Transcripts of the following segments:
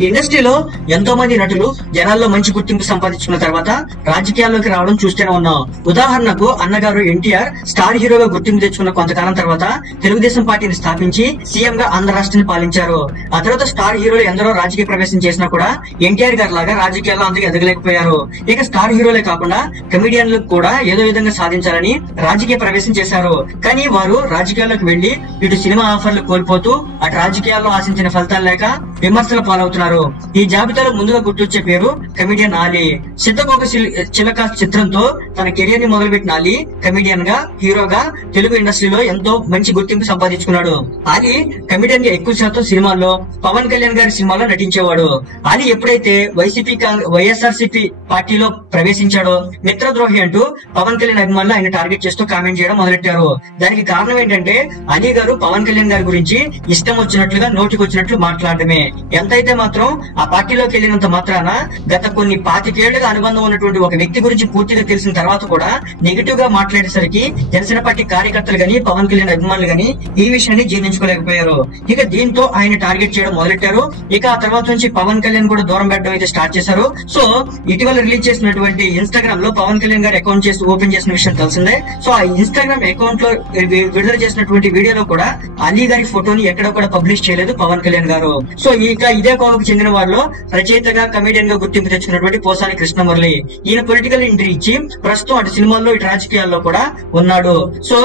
ఈ ఇండస్ట్రీలో ఎంతో మంది నటులు జనాల్లో మంచి గుర్తింపు సంపాదించుకున్న తర్వాత రాజకీయాల్లోకి రావడం చూస్తూనే ఉన్నాం. ఉదాహరణకు అన్నగారు ఎన్టీఆర్ స్టార్ హీరోగా గుర్తింపు తెచ్చుకున్న కొంతకాలం తర్వాత తెలుగుదేశం పార్టీని స్థాపించి సీఎం గా ఆంధ్ర రాష్ట్రాన్ని పాలించారు. ఆ తర్వాత స్టార్ హీరోలు ఎందరో రాజకీయ ప్రవేశం చేసినా కూడా ఎన్టీఆర్ గారి లాగా రాజకీయాల్లో అందుకు ఎదగలేకపోయారు. ఇక స్టార్ హీరోలే కాకుండా కమెడియన్లకు కూడా ఏదో విధంగా సాధించాలని రాజకీయ ప్రవేశం చేశారు. కానీ వారు రాజకీయాల్లోకి వెళ్లి ఇటు సినిమా ఆఫర్లు కోల్పోతూ అటు రాజకీయాల్లో ఆశించిన ఫలితాలు లేక విమర్శల పాలవుతున్నారు. ఈ జాబితాలో ముందుగా గుర్తొచ్చే పేరు కమెడియన్ ఆలీ. సిద్ధకోక చిలక చిత్రంతో తన కెరియర్ ని మొదలుపెట్టిన ఆలీ కమెడియన్ గా, హీరోగా తెలుగు ఇండస్ట్రీలో ఎంతో మంచి గుర్తింపు సంపాదించుకున్నాడు. ఆలీ కమెడియన్ గా ఎక్కువ శాతం సినిమాల్లో పవన్ కళ్యాణ్ గారి సినిమాలో నటించేవాడు. ఆలీ ఎప్పుడైతే వైఎస్ఆర్సీపీ పార్టీలో ప్రవేశించాడో మిత్రద్రోహి అంటూ పవన్ కళ్యాణ్ అభిమానులు ఆయన టార్గెట్ చేస్తూ కామెంట్ చేయడం మొదలెట్టారు. దానికి కారణం ఏంటంటే అలీ గారు పవన్ కళ్యాణ్ గారి గురించి ఇష్టం వచ్చినట్లుగా నోటికి వచ్చినట్లు మాట్లాడమే. ఎంతైతే మాత్రం ఆ పార్టీలోకి వెళ్ళినంత మాత్రాన గత కొన్ని 25 ఏళ్లుగా అనుబంధం ఉన్నటువంటి ఒక వ్యక్తి గురించి పూర్తిగా తెలిసిన తర్వాత కూడా నెగిటివ్ గా మాట్లాడేసరికి జనసేన పార్టీ కార్యకర్తలు గాని పవన్ కళ్యాణ్ అభిమానులు గాని ఈ విషయాన్ని జీర్ణించుకోలేకపోయారు. ఇక దీంతో ఆయన టార్గెట్ చేయడం మొదలెట్టారు. ఇక ఆ తర్వాత నుంచి పవన్ కళ్యాణ్ కూడా దూరం పెట్టడం అయితే స్టార్ట్ చేశారు. సో ఇటీవల రిలీజ్ చేసినటువంటి ఇన్స్టాగ్రామ్ లో పవన్ కళ్యాణ్ గారు అకౌంట్ ఓపెన్ చేసిన విషయం తెలిసిందే. సో ఆ ఇన్స్టాగ్రామ్ అకౌంట్ లో విడుదల చేసినటువంటి వీడియోలో కూడా అలీ గారి ఫోటోని ఎక్కడ కూడా పబ్లిష్ చేయలేదు పవన్ కళ్యాణ్ గారు. సో ఇక ఇదే కోవకు చెందిన వారిలో రచయితగా కమెడియన్ గా గుర్తింపు తెచ్చుకున్నటువంటి పోసాని కృష్ణమురళి. ఈయన పొలిటికల్ ఎంట్రీ ఇచ్చి ప్రస్తుతం అటు సినిమాల్లో ఇటు రాజకీయాల్లో కూడా ఉన్నాడు. సో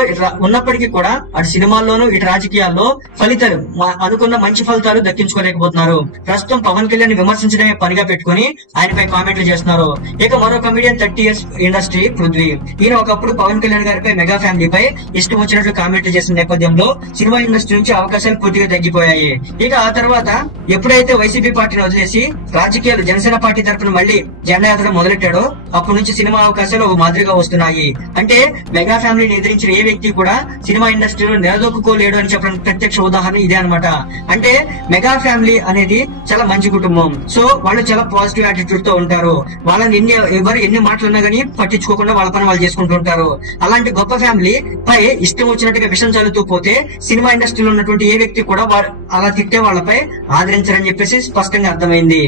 ఉన్నప్పటికీ కూడా అటు సినిమాల్లోనూ ఇటు రాజకీయాల్లో ఫలితాలు అనుకున్న మంచి ఫలితాలు దక్కించుకోలేకపోతున్నారు. ప్రస్తుతం పవన్ కళ్యాణ్ విమర్శించడమే పనిగా పెట్టుకుని ఆయనపై కామెంట్లు చేస్తున్నారు. ఇక మరో కమెడియన్ 30 years ఇండస్ట్రీ పృథ్వీ. ఈయన ఒకప్పుడు పవన్ కళ్యాణ్ గారిపై మెగా ఫ్యామిలీపై ఇష్టం వచ్చినట్లు కామెంట్లు చేసిన నేపథ్యంలో సినిమా ఇండస్ట్రీ నుంచి అవకాశాలు పూర్తిగా తగ్గిపోయాయి. ఇక ఆ తర్వాత ఎప్పుడైతే వైసీపీ పార్టీని వదిలేసి రాజకీయాలు జనసేన పార్టీ తరఫున మళ్లీ జెండా ఎత్తడం మొదలెట్టాడో అప్పటి నుంచి సినిమా అవకాశాలు ఒక మాదిరిగా వస్తున్నాయి. అంటే మెగా ఫ్యామిలీని ఎదిరించిన ఏ వ్యక్తి కూడా సినిమా ఇండస్ట్రీలో నిలదొక్కుకోలేడు అని చెప్పడం ప్రత్యక్ష ఉదాహరణ ఇదే అనమాట. అంటే మెగా ఫ్యామిలీ అనేది చాలా మంచి కుటుంబం. సో వాళ్ళు చాలా పాజిటివ్ యాటిట్యూడ్ తో ఉంటారు. వాళ్ళని ఎవరు ఎన్ని మాటలన్నా గానీ పట్టించుకోకుండా వాళ్ళ పని వాళ్ళు చేసుకుంటూ ఉంటారు. అలాంటి గొప్ప ఫ్యామిలీ పై ఇష్టం వచ్చినట్టుగా విషం చల్లుతూ పోతే సినిమా ఇండస్ట్రీలో ఉన్నటువంటి ఏ వ్యక్తి కూడా అలా తిట్టే వాళ్ళపై ఆదరించారని చెప్పేసి స్పష్టంగా అర్థమైంది.